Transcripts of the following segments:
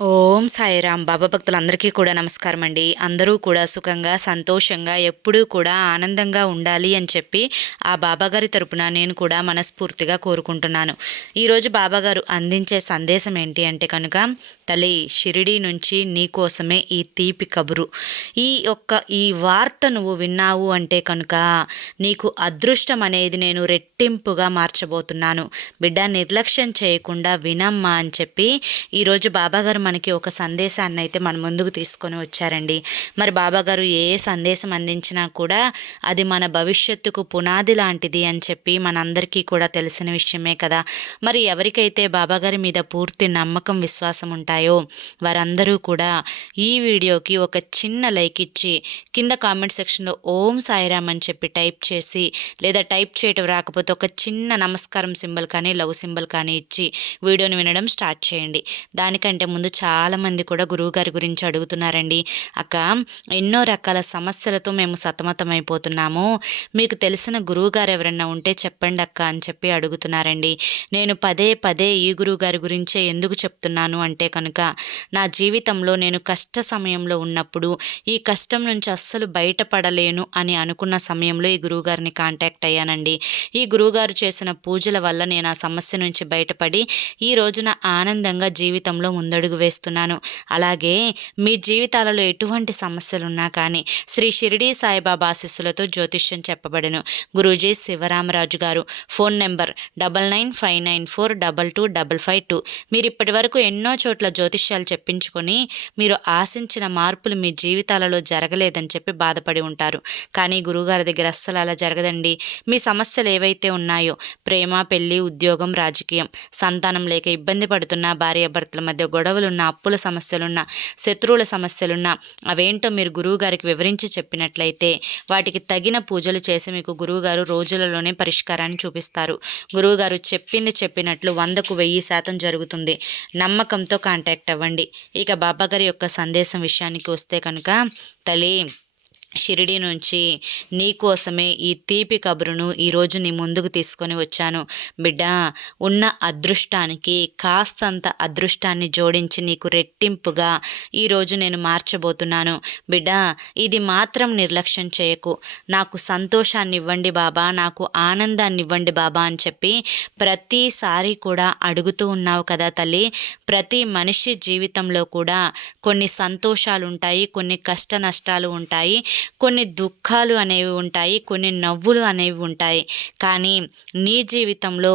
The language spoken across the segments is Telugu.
ఓం సాయిరాం. బాబా భక్తులందరికీ కూడా నమస్కారం అండి. అందరూ కూడా సుఖంగా, సంతోషంగా, ఎప్పుడూ కూడా ఆనందంగా ఉండాలి అని చెప్పి ఆ బాబాగారి తరపున నేను కూడా మనస్ఫూర్తిగా కోరుకుంటున్నాను. ఈరోజు బాబాగారు అందించే సందేశం ఏంటి అంటే కనుక, తల్లి షిరిడీ నుంచి నీ కోసమే ఈ తీపి కబురు. ఈ వార్త నువ్వు విన్నావు అంటే కనుక నీకు అదృష్టం అనేది నేను రెట్టింపుగా మార్చబోతున్నాను. బిడ్డ, నిర్లక్ష్యం చేయకుండా వినమ్మా అని చెప్పి ఈరోజు బాబాగారు మనకి ఒక సందేశాన్ని అయితే మన ముందుకు తీసుకొని వచ్చారండి. మరి బాబాగారు ఏ సందేశం అందించినా కూడా అది మన భవిష్యత్తుకు పునాది లాంటిది అని చెప్పి మనందరికీ కూడా తెలిసిన విషయమే కదా. మరి ఎవరికైతే బాబాగారి మీద పూర్తి నమ్మకం, విశ్వాసం ఉంటాయో వారందరూ కూడా ఈ వీడియోకి ఒక చిన్న లైక్ ఇచ్చి కింద కామెంట్ సెక్షన్లో ఓం సాయిరామ్ అని చెప్పి టైప్ చేసి, లేదా టైప్ చేయటం రాకపోతే ఒక చిన్న నమస్కారం సింబల్ కానీ లవ్ సింబల్ కానీ ఇచ్చి వీడియోని వినడం స్టార్ట్ చేయండి. దానికంటే ముందు చాలామంది కూడా గురువుగారి గురించి అడుగుతున్నారండి. అక్క, ఎన్నో రకాల సమస్యలతో మేము సతమతమైపోతున్నాము, మీకు తెలిసిన గురువుగారు ఎవరన్నా ఉంటే చెప్పండి అక్క అని చెప్పి అడుగుతున్నారండి. నేను పదే పదే ఈ గురువుగారి గురించే ఎందుకు చెప్తున్నాను అంటే కనుక, నా జీవితంలో నేను కష్ట సమయంలో ఉన్నప్పుడు, ఈ కష్టం నుంచి అస్సలు బయటపడలేను అని అనుకున్న సమయంలో ఈ గురువుగారిని కాంటాక్ట్ అయ్యానండి. ఈ గురువుగారు చేసిన పూజల వల్ల నేను ఆ సమస్య నుంచి బయటపడి ఈ రోజున ఆనందంగా జీవితంలో ముందడుగు వేస్తున్నాను. అలాగే మీ జీవితాలలో ఎటువంటి సమస్యలున్నా కానీ శ్రీ షిరిడీ సాయిబాబా ఆశీస్సులతో జ్యోతిష్యం చెప్పబడెను. గురూజీ శివరామరాజు గారు. Phone number 9959422552. మీరు ఇప్పటి వరకు ఎన్నో చోట్ల జ్యోతిష్యాలు చెప్పించుకొని మీరు ఆశించిన మార్పులు మీ జీవితాలలో జరగలేదని చెప్పి బాధపడి ఉంటారు. కానీ గురువుగారి దగ్గర అస్సలు అలా జరగదండి. మీ సమస్యలు ఏవైతే ఉన్నాయో, ప్రేమ, పెళ్లి, ఉద్యోగం, రాజకీయం, సంతానం లేక ఇబ్బంది పడుతున్న భార్యాభర్తల మధ్య గొడవలున్న, అప్పుల సమస్యలున్న, శత్రువుల సమస్యలున్న, అవేంటో మీరు గురువుగారికి వివరించి చెప్పినట్లయితే వాటికి తగిన పూజలు చేసి మీకు గురువుగారు రోజులలోనే పరిష్కారాన్ని చూపిస్తారు. గురువుగారు చెప్పింది చెప్పినట్లు 100కు 1000% జరుగుతుంది. నమ్మకంతో కాంటాక్ట్ అవ్వండి. ఇక బాబాగారి యొక్క సందేశం విషయానికి వస్తే కనుక, తల్లి షిరిడీ నుంచి నీ కోసమే ఈ తీపి కబురును ఈరోజు నీ ముందుకు తీసుకొని వచ్చాను. బిడ్డ, ఉన్న అదృష్టానికి కాస్తంత అదృష్టాన్ని జోడించి నీకు రెట్టింపుగా ఈరోజు నేను మార్చబోతున్నాను. బిడ్డ, ఇది మాత్రం నిర్లక్ష్యం చేయకు. నాకు సంతోషాన్ని ఇవ్వండి బాబా, నాకు ఆనందాన్ని ఇవ్వండి బాబా అని చెప్పి ప్రతిసారి కూడా అడుగుతూ ఉన్నావు కదా తల్లి. ప్రతి మనిషి జీవితంలో కూడా కొన్ని సంతోషాలు ఉంటాయి, కొన్ని కష్ట నష్టాలు ఉంటాయి, కొన్ని దుఃఖాలు అనేవి ఉంటాయి, కొన్ని నవ్వులు అనేవి ఉంటాయి. కానీ నీ జీవితంలో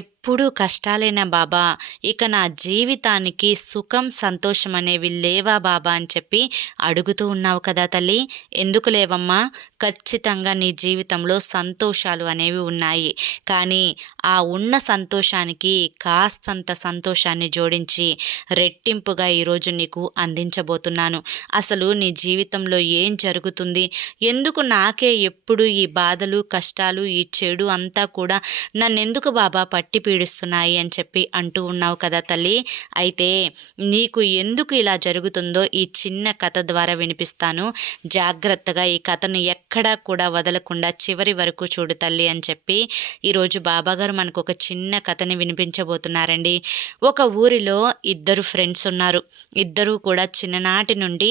ఎప్పుడూ కష్టాలేనా బాబా, ఇక నా జీవితానికి సుఖం, సంతోషం అనేవి లేవా బాబా అని చెప్పి అడుగుతూ ఉన్నావు కదా తల్లి. ఎందుకు లేవమ్మా? ఖచ్చితంగా నీ జీవితంలో సంతోషాలు అనేవి ఉన్నాయి. కానీ ఆ ఉన్న సంతోషానికి కాస్తంత సంతోషాన్ని జోడించి రెట్టింపుగా ఈరోజు నీకు అందించబోతున్నాను. అసలు నీ జీవితంలో ఏం జరుగుతుంది, ఎందుకు నాకే ఎప్పుడు ఈ బాధలు, కష్టాలు, ఈ చెడు అంతా కూడా నన్నెందుకు బాబా పట్టి పీడిస్తున్నాయి అని చెప్పి అంటూ ఉన్నావు కదా తల్లి. అయితే నీకు ఎందుకు ఇలా జరుగుతుందో ఈ చిన్న కథ ద్వారా వినిపిస్తాను. జాగ్రత్తగా ఈ కథను ఎక్కడా కూడా వదలకుండా చివరి వరకు చూడు తల్లి అని చెప్పి ఈరోజు బాబాగారు మనకు ఒక చిన్న కథని వినిపించబోతున్నారండి. ఒక ఊరిలో ఇద్దరు ఫ్రెండ్స్ ఉన్నారు. ఇద్దరూ కూడా చిన్ననాటి నుండి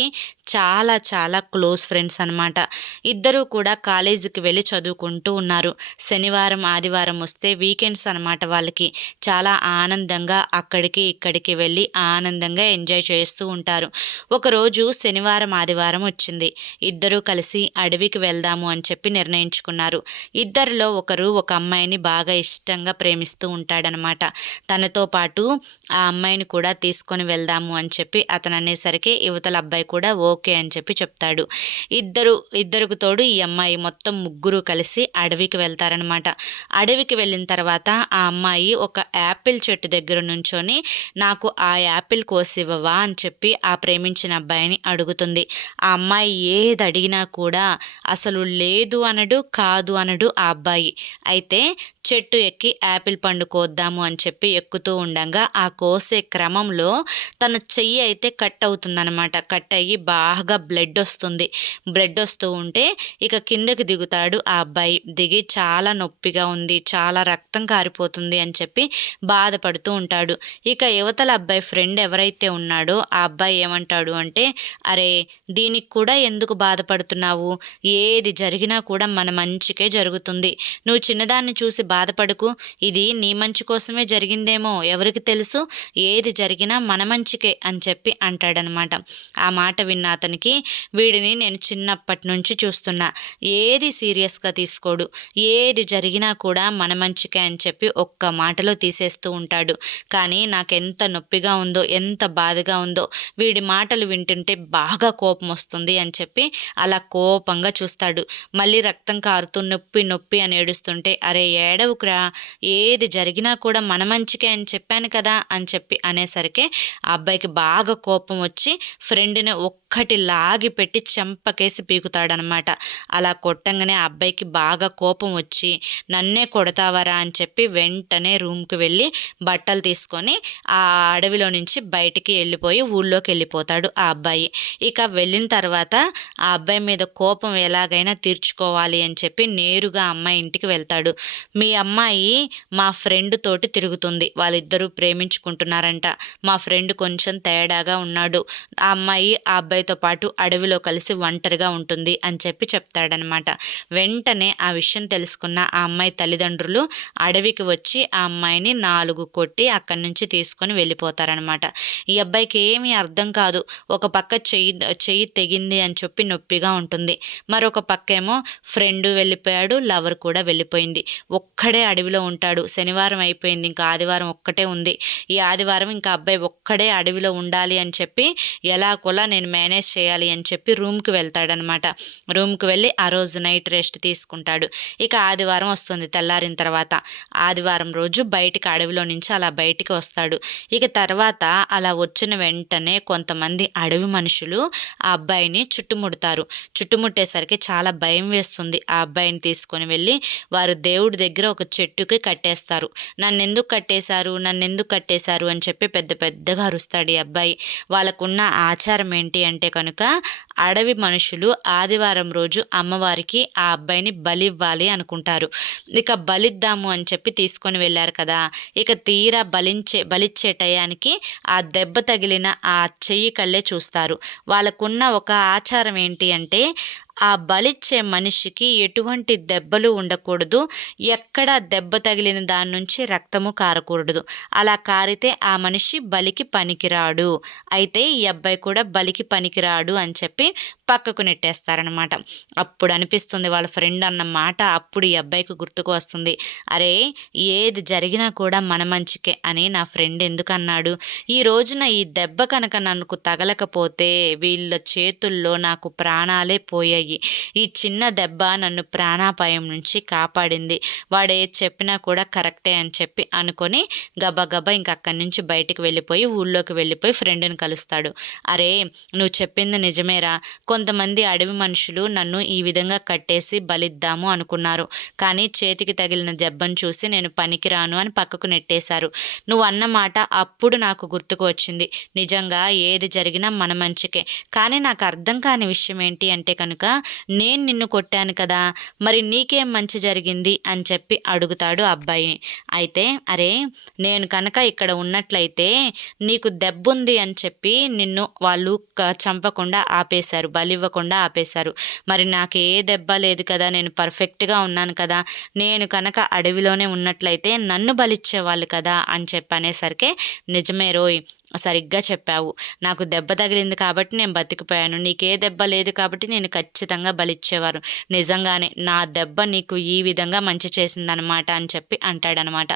చాలా చాలా క్లోజ్ ఫ్రెండ్స్ అనమాట. ఇద్దరూ కూడా కాలేజీకి వెళ్ళి చదువుకుంటూ ఉన్నారు. శనివారం, ఆదివారం వస్తే వీకెండ్స్ అనమాట వాళ్ళకి. చాలా ఆనందంగా అక్కడికి ఇక్కడికి వెళ్ళి ఆనందంగా ఎంజాయ్ చేస్తూ ఉంటారు. ఒకరోజు శనివారం, ఆదివారం వచ్చింది. ఇద్దరూ కలిసి అడవికి వెళ్దాము అని చెప్పి నిర్ణయించుకున్నారు. ఇద్దరిలో ఒకరు ఒక అమ్మాయిని బాగా ఇష్టంగా ప్రేమిస్తూ ఉంటాడనమాట. తనతో పాటు ఆ అమ్మాయిని కూడా తీసుకొని వెళ్దాము అని చెప్పి అతను అనేసరికి యువతల అబ్బాయి కూడా ఓకే అని చెప్పి చెప్తాడు. ఇద్దరికి తోడు ఈ అమ్మాయి, మొత్తం ముగ్గురు కలిసి అడవికి వెళ్తారనమాట. అడవికి వెళ్ళిన తర్వాత ఆ అమ్మాయి ఒక యాపిల్ చెట్టు దగ్గర నుంచొని నాకు ఆ యాపిల్ కోసివ్వవా అని చెప్పి ఆ ప్రేమించిన అబ్బాయిని అడుగుతుంది. ఆ అమ్మాయి ఏది అడిగినా కూడా అసలు లేదు అనడు, కాదు అనడు ఆ అబ్బాయి. అయితే చెట్టు ఎక్కి యాపిల్ పండు కోద్దాము అని చెప్పి ఎక్కుతూ ఉండగా ఆ కోసే క్రమంలో తన చెయ్యి అయితే కట్ అవుతుందన్నమాట. కట్ అయ్యి బాగా బ్లడ్ వస్తుంది. బ్లడ్ వస్తూ ఉంటే ఇక కిందకి దిగుతాడు ఆ అబ్బాయి. దిగి చాలా నొప్పిగా ఉంది, చాలా రక్తం కారిపోతుంది అని చెప్పి బాధపడుతూ ఉంటాడు. ఇక యువతల అబ్బాయి ఫ్రెండ్ ఎవరైతే ఉన్నాడో ఆ అబ్బాయి ఏమంటాడు అంటే, అరే దీనికి కూడా ఎందుకు బాధపడుతున్నావు, ఏది జరిగినా కూడా మన మంచికే జరుగుతుంది, నువ్వు చిన్నదాన్ని చూసి బాధపడకు, ఇది నీ మంచి కోసమే జరిగిందేమో ఎవరికి తెలుసు, ఏది జరిగినా మన మంచికే అని చెప్పి అంటాడనమాట. ఆ మాట విన్న అతనికి, వీడిని నేను చిన్నప్పటి నుంచి చూస్తున్నా, ఏది సీరియస్గా తీసుకోడు, ఏది జరిగినా కూడా మన మంచికే అని చెప్పి ఒక్క మాటలో తీసేస్తూ ఉంటాడు. కానీ నాకెంత నొప్పిగా ఉందో, ఎంత బాధగా ఉందో, వీడి మాటలు వింటుంటే బాగా కోపం వస్తుంది అని చెప్పి అలా కోపంగా చూస్తాడు. మళ్ళీ రక్తం కారుతూ నొప్పి నొప్పి అని ఏడుస్తుంటే, అరే ఏడవుకురా, ఏది జరిగినా కూడా మన మంచికే అని చెప్పాను కదా అని చెప్పి అనేసరికి ఆ అబ్బాయికి బాగా కోపం వచ్చి ఫ్రెండ్ని ఒక్కటి లాగి పెట్టి చెంపకేసి పీకుతాడనమాట. అలా కొట్టంగానే ఆ అబ్బాయికి బాగా కోపం వచ్చి, నన్నే కొడతావరా అని చెప్పి వెంటనే రూమ్కి వెళ్ళి బట్టలు తీసుకొని ఆ అడవిలో నుంచి బయటికి వెళ్ళిపోయి ఊళ్ళోకి వెళ్ళిపోతాడు ఆ అబ్బాయి. ఇక వెళ్ళిన తర్వాత ఆ అబ్బాయి మీద కోపం ఎలాగైనా తీర్చుకోవాలి అని చెప్పి నేరుగా అమ్మాయి ఇంటికి వెళ్తాడు. మీ అమ్మాయి మా ఫ్రెండ్ తోటి తిరుగుతుంది, వాళ్ళిద్దరూ ప్రేమించుకుంటున్నారంట, మా ఫ్రెండ్ కొంచెం తేడాగా ఉన్నాడు, ఆ అమ్మాయి ఆ అబ్బాయితో పాటు అడవిలో కలిసి ఒంటరిగా ఉంటుంది అని చెప్పి చెప్తాడనమాట. వెంటనే ఆ విషయం తెలుసుకున్న ఆ అమ్మాయి తల్లిదండ్రులు అడవికి వచ్చి ఆ అమ్మాయిని 4 కొట్టి అక్కడి నుంచి తీసుకొని వెళ్ళిపోతారనమాట. ఈ అబ్బాయికి ఏమీ అర్థం కాదు. ఒక పక్క చెయ్యి తెగింది అని చెప్పి నొప్పిగా ఉంటుంది, మరొక పక్క ఏమో ఫ్రెండ్ వెళ్ళిపోయాడు, లవర్ కూడా వెళ్ళిపోయింది, ఒక్కడే అడవిలో ఉంటాడు. శనివారం అయిపోయింది, ఇంకా ఆదివారం ఒక్కటే ఉంది. ఈ ఆదివారం ఇంకా అబ్బాయి ఒక్కడే అడవిలో ఉండాలి అని చెప్పి ఎలాగోలా నేను మేనేజ్ చేయాలి అని చెప్పి రూమ్కి వెళ్తాడనమాట. రూమ్కి వెళ్ళి ఆ రోజు నైట్ రెస్ట్ తీసుకుంటాడు. ఇక ఆదివారం వస్తుంది. తెల్లారిన తర్వాత ఆదివారం రోజు బయటికి అడవిలో నుంచి అలా బయటికి వస్తాడు. ఇక తర్వాత అలా వచ్చిన వెంటనే కొంతమంది అడవి మనుషులు ఆ అబ్బాయిని చుట్టుముడతారు. చుట్టుముట్టేసరికి చాలా భయం వేస్తుంది. ఆ అబ్బాయిని తీసుకొని వెళ్ళి వారు దేవుడి దగ్గర ఒక చెట్టుకి కట్టేస్తారు. నన్నెందుకు కట్టేశారు అని చెప్పి పెద్ద పెద్దగా అరుస్తాడు ఈ అబ్బాయి. వాళ్ళకున్న ఆచారం ఏంటి అంటే కనుక, అడవి మనుషులు ఆదివారం రోజు అమ్మవారికి ఆ అబ్బాయిని బలివ్వాలి అనుకుంటారు. ఇక బలిద్దాము అని చెప్పి తీసుకొని వెళ్ళారు కదా, ఇక తీరా బలిచ్చే టయానికి ఆ దెబ్బ తగిలిన ఆ చెయ్యి కళ్ళే చూస్తారు. వాళ్ళకున్న ఒక ఆచారం ఏంటి అంటే, ఆ బలిచ్చే మనిషికి ఎటువంటి దెబ్బలు ఉండకూడదు, ఎక్కడ దెబ్బ తగిలిన దాని నుంచి రక్తము కారకూడదు, అలా కారితే ఆ మనిషి బలికి పనికిరాడు, అయితే ఈ అబ్బాయి కూడా బలికి పనికిరాడు అని చెప్పి పక్కకు నెట్టేస్తారనమాట. అప్పుడు అనిపిస్తుంది వాళ్ళ ఫ్రెండ్ అన్న మాట అప్పుడు ఈ అబ్బాయికి గుర్తుకు వస్తుంది, అరే ఏది జరిగినా కూడా మన మంచికే అని నా ఫ్రెండ్ ఎందుకన్నాడు, ఈ రోజున ఈ దెబ్బ కనుక నాకు తగలకపోతే వీళ్ళ చేతుల్లో నాకు ప్రాణాలే పోయాయి, ఈ చిన్న దెబ్బ నన్ను ప్రాణాపాయం నుంచి కాపాడింది, వాడు ఏది చెప్పినా కూడా కరెక్టే అని చెప్పి అనుకొని గబగబా ఇంక అక్కడి నుంచి బయటికి వెళ్ళిపోయి ఊళ్ళోకి వెళ్ళిపోయి ఫ్రెండ్ని కలుస్తాడు. అరే నువ్వు చెప్పింది నిజమేరా, కొంతమంది అడవి మనుషులు నన్ను ఈ విధంగా కట్టేసి బలిద్దాము అనుకున్నారు, కానీ చేతికి తగిలిన దెబ్బను చూసి నేను పనికిరాను అని పక్కకు నెట్టేశారు. నువ్వు అన్నమాట అప్పుడు నాకు గుర్తుకు వచ్చింది, నిజంగా ఏది జరిగినా మన మంచికే, కానీ నాకు అర్థం కాని విషయం ఏంటి అంటే కనుక, నేను నిన్ను కొట్టాను కదా, మరి నీకేం మంచి జరిగింది అని చెప్పి అడుగుతాడు అబ్బాయిని. అయితే అరే నేను కనుక ఇక్కడ ఉన్నట్లయితే నీకు దెబ్బుంది అని చెప్పి నిన్ను వాళ్ళు చంపకుండా ఆపేశారు, బలివ్వకుండా ఆపేశారు, మరి నాకు ఏ దెబ్బ లేదు కదా, నేను పర్ఫెక్ట్గా ఉన్నాను కదా, నేను కనుక అడవిలోనే ఉన్నట్లయితే నన్ను బలిచ్చేవాళ్ళు కదా అని చెప్పి అనేసరికి, నిజమే రోయ్ సరిగ్గా చెప్పావు, నాకు దెబ్బ తగిలింది కాబట్టి నేను బతికిపోయాను, నీకే దెబ్బ లేదు కాబట్టి నేను ఖచ్చితంగా బలిచ్చేవారు, నిజంగానే నా దెబ్బ నీకు ఈ విధంగా మంచి చేసిందనమాట అని చెప్పి అంటాడనమాట.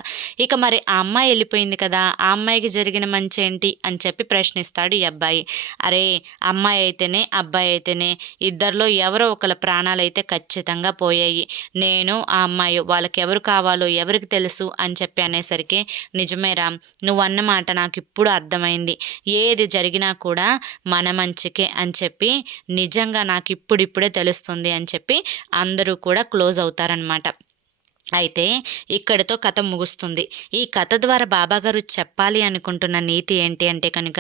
ఇక మరి ఆ అమ్మాయి వెళ్ళిపోయింది కదా, ఆ అమ్మాయికి జరిగిన మంచి ఏంటి అని చెప్పి ప్రశ్నిస్తాడు ఈ అబ్బాయి. అరే అమ్మాయి అయితేనే అబ్బాయి అయితేనే ఇద్దరిలో ఎవరో ఒకళ్ళ ప్రాణాలు అయితే ఖచ్చితంగా పోయాయి, నేను ఆ అమ్మాయి వాళ్ళకి ఎవరు కావాలో ఎవరికి తెలుసు అని చెప్పి అనేసరికి, నిజమేరా నువ్వు అన్నమాట నాకు ఇప్పుడు అర్థమైంది, ఏది జరిగినా కూడా మన మంచికే అని చెప్పి నిజంగా నాకు ఇప్పుడిప్పుడే తెలుస్తుంది అని చెప్పి అందరూ కూడా క్లోజ్ అవుతారనమాట. అయితే ఇక్కడితో కథ ముగుస్తుంది. ఈ కథ ద్వారా బాబాగారు చెప్పాలి అనుకుంటున్న నీతి ఏంటి అంటే కనుక,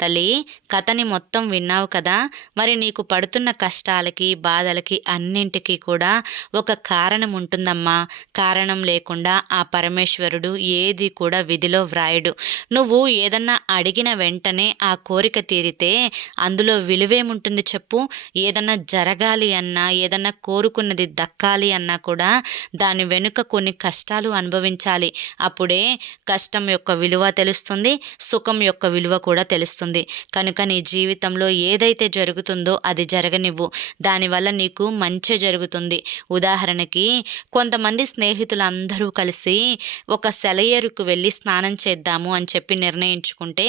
తల్లి కథని మొత్తం విన్నావు కదా, మరి నీకు పడుతున్న కష్టాలకి బాధలకి అన్నింటికీ కూడా ఒక కారణం ఉంటుందమ్మా. కారణం లేకుండా ఆ పరమేశ్వరుడు ఏది కూడా విధిలో వ్రాయడు. నువ్వు ఏదన్నా అడిగిన వెంటనే ఆ కోరిక తీరితే అందులో విలువేముంటుంది చెప్పు. ఏదన్నా జరగాలి అన్నా, ఏదన్నా కోరుకున్నది దక్కాలి అన్నా కూడా దాని వెనుక కొన్ని కష్టాలు అనుభవించాలి. అప్పుడే కష్టం యొక్క విలువ తెలుస్తుంది, సుఖం యొక్క విలువ కూడా తెలుస్తుంది. కనుక నీ జీవితంలో ఏదైతే జరుగుతుందో అది జరగనివ్వు. దానివల్ల నీకు మంచి జరుగుతుంది. ఉదాహరణకి కొంతమంది స్నేహితులందరూ కలిసి ఒక సెలయేరుకు వెళ్ళి స్నానం చేద్దాము అని చెప్పి నిర్ణయించుకుంటే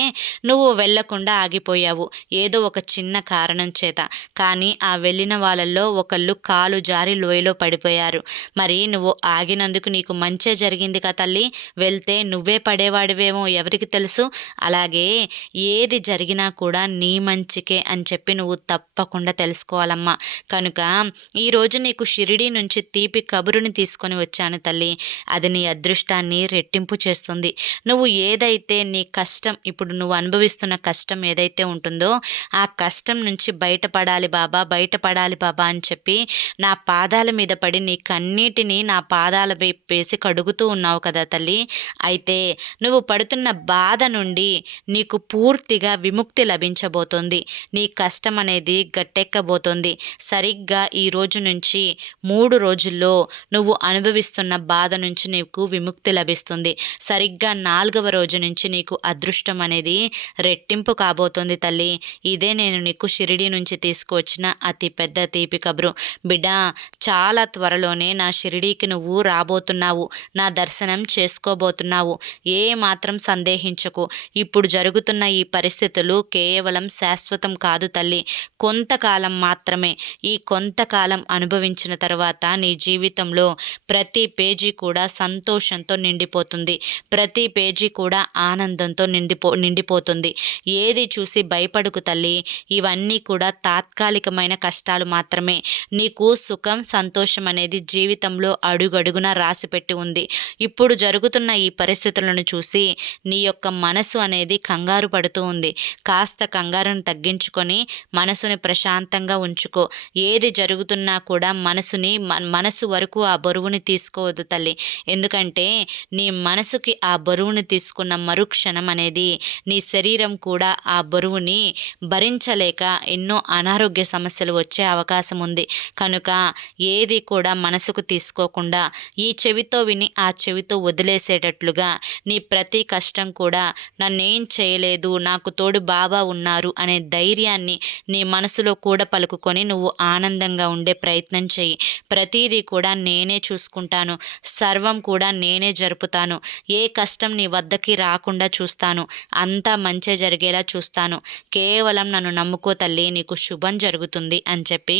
నువ్వు వెళ్లకుండా ఆగిపోయావు ఏదో ఒక చిన్న కారణం చేత. కానీ ఆ వెళ్ళిన వాళ్ళల్లో ఒకళ్ళు కాలు జారి లోయలో పడిపోయారు. మరి నువ్వు ఆగినందుకు నీకు మంచే జరిగింది కదా తల్లి. వెళ్తే నువ్వే పడేవాడివేమో ఎవరికి తెలుసు. అలాగే ఏది జరిగినా కూడా నీ మంచికే అని చెప్పి నువ్వు తప్పకుండా తెలుసుకోవాలమ్మా. కనుక ఈరోజు నీకు షిరిడీ నుంచి తీపి కబురుని తీసుకొని వచ్చాను తల్లి. అది నీ అదృష్టాన్ని రెట్టింపు చేస్తుంది. నువ్వు ఏదైతే నీ కష్టం, ఇప్పుడు నువ్వు అనుభవిస్తున్న కష్టం ఏదైతే ఉంటుందో ఆ కష్టం నుంచి బయటపడాలి బాబా, బయటపడాలి బాబా అని చెప్పి నా పాదాల మీద పడి నీ కన్నీటిని నా పాదాల వేసి కడుగుతూ ఉన్నావు కదా తల్లి. అయితే నువ్వు పడుతున్న బాధ నుండి నీకు పూర్తిగా విముక్తి లభించబోతోంది. నీ కష్టం అనేది గట్టెక్కబోతోంది. సరిగ్గా ఈ రోజు నుంచి 3 రోజుల్లో నువ్వు అనుభవిస్తున్న బాధ నుంచి నీకు విముక్తి లభిస్తుంది. సరిగ్గా 4వ రోజు నుంచి నీకు అదృష్టం అనేది రెట్టింపు కాబోతోంది తల్లి. ఇదే నేను నీకు షిరిడీ నుంచి తీసుకువచ్చిన అతి పెద్ద తీపి కబురు. బిడ్డ, చాలా త్వరలోనే నా షిరిడీకి నువ్వు రాబోతున్నావు, నా దర్శనం చేసుకోబోతున్నావు. ఏ మాత్రం సందేహించకు. ఇప్పుడు జరుగుతున్న ఈ పరిస్థితులు కేవలం శాశ్వతం కాదు తల్లి, కొంతకాలం మాత్రమే. ఈ కొంతకాలం అనుభవించిన తర్వాత నీ జీవితంలో ప్రతి పేజీ కూడా సంతోషంతో నిండిపోతుంది. ప్రతి పేజీ కూడా ఆనందంతో నిండిపోతుంది. ఏది చూసి భయపడుకు తల్లి. ఇవన్నీ కూడా తాత్కాలికమైన కష్టాలు మాత్రమే. నీకు సుఖం సంతోషం అనేది జీవితంలో అడుగడుగున రాసిపెట్టి ఉంది. ఇప్పుడు జరుగుతున్న ఈ పరిస్థితులను చూసి నీ యొక్క మనసు అనేది కంగారు పడుతూ ఉంది. కాస్త కంగారును తగ్గించుకొని మనసుని ప్రశాంతంగా ఉంచుకో. ఏది జరుగుతున్నా కూడా మనసు వరకు ఆ బరువుని తీసుకోవద్దు తల్లి. ఎందుకంటే నీ మనసుకి ఆ బరువుని తీసుకున్న మరుక్షణం అనేది నీ శరీరం కూడా ఆ బరువుని భరించలేక ఎన్నో అనారోగ్య సమస్యలు వచ్చే అవకాశం ఉంది. కనుక ఏది కూడా మనసుకు తీసుకోకుండా ఈ చెవితో విని ఆ చెవితో వదిలేసేటట్లుగా నీ ప్రతి కష్టం కూడా నన్నేం చేయలేదు, నాకు తోడు బాబా ఉన్నారు అనే ధైర్యాన్ని నీ మనసులో కూడా పలుకుకొని నువ్వు ఆనందంగా ఉండే ప్రయత్నం చేయి. ప్రతిదీ కూడా నేనే చూసుకుంటాను, సర్వం కూడా నేనే జరుపుతాను. ఏ కష్టం నీ వద్దకి రాకుండా చూస్తాను, అంతా మంచి జరిగేలా చూస్తాను. కేవలం నన్ను నమ్ముకో తల్లి, నీకు శుభం జరుగుతుంది అని చెప్పి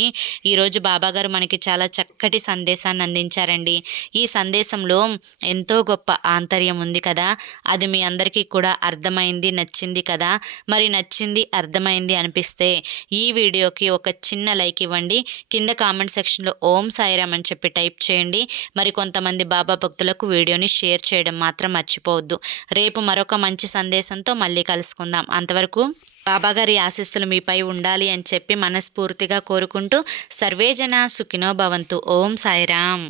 ఈరోజు బాబాగారు మనకి చాలా చక్కటి సందేశాన్ని అందించారండి. ఈ సందేశంలో ఎంతో గొప్ప ఆంతర్యం ఉంది కదా. అది మీ అందరికీ కూడా అర్థమైంది, నచ్చింది కదా. మరి నచ్చింది, అర్థమైంది అనిపిస్తే ఈ వీడియోకి ఒక చిన్న లైక్ ఇవ్వండి. కింద కామెంట్ సెక్షన్లో ఓం సాయిరామ్ అని చెప్పి టైప్ చేయండి. మరి కొంతమంది బాబా భక్తులకు వీడియోని షేర్ చేయడం మాత్రం మర్చిపోవద్దు. రేపు మరొక మంచి సందేశంతో మళ్ళీ కలుసుకుందాం. అంతవరకు బాబాగారి ఆశీస్సులు మీపై ఉండాలి అని చెప్పి మనస్ఫూర్తిగా కోరుకుంటూ సర్వేజన సుఖినో భవంతు. ఓం సాయిరామ్.